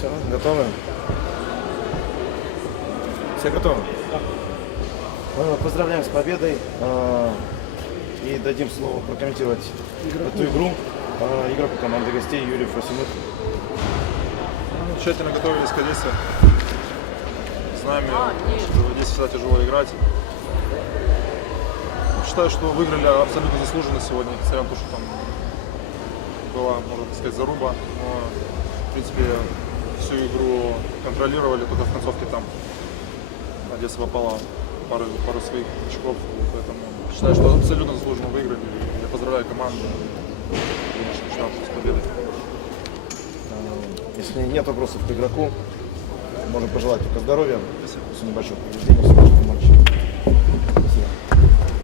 Все, готовы? Все готовы? Ну, поздравляем с победой а, и дадим слово прокомментировать Игроку. эту игру а, игроку команды гостей Юрию Фасимут. Ну, тщательно готовились к Одессе. С нами, а, что в Одессе всегда тяжело играть. Считаю, что выиграли абсолютно заслуженно сегодня, несмотря на то, что там была, можно сказать, заруба. Но, в принципе, всю игру контролировали, только в концовке там Одесса попала пару, пару своих очков. Поэтому считаю, что абсолютно заслуженно выиграли. Я поздравляю команду и наш штаб с победой. Э, Если нет вопросов к игроку, можем пожелать только здоровья. Спасибо. После небольшого повреждения в сегодняшнем матче.